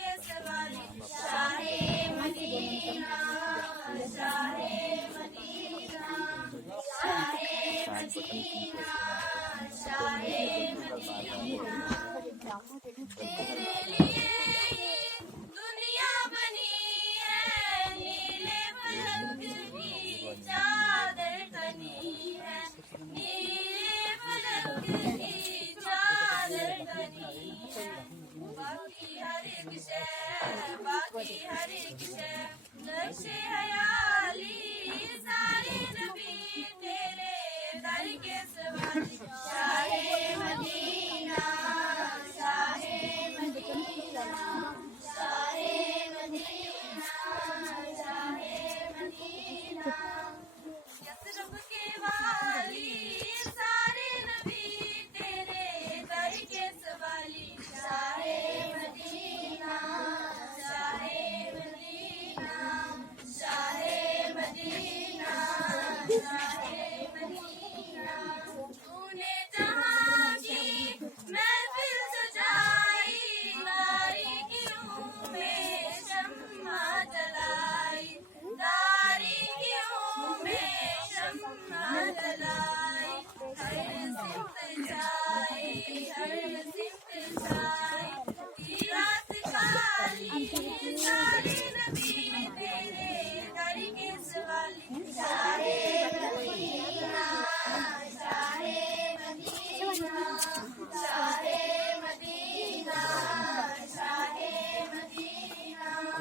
Case वाली Shah Medina, Shah Medina, Shah Medina, Shah Medina. तेरे लिए ये दुनिया बनी है, नीले फलक की चादर तनी है, नीले फलक की चादर तनी है। बाकी हर एक शय, बाकी हर एक शय नक्शे हयाली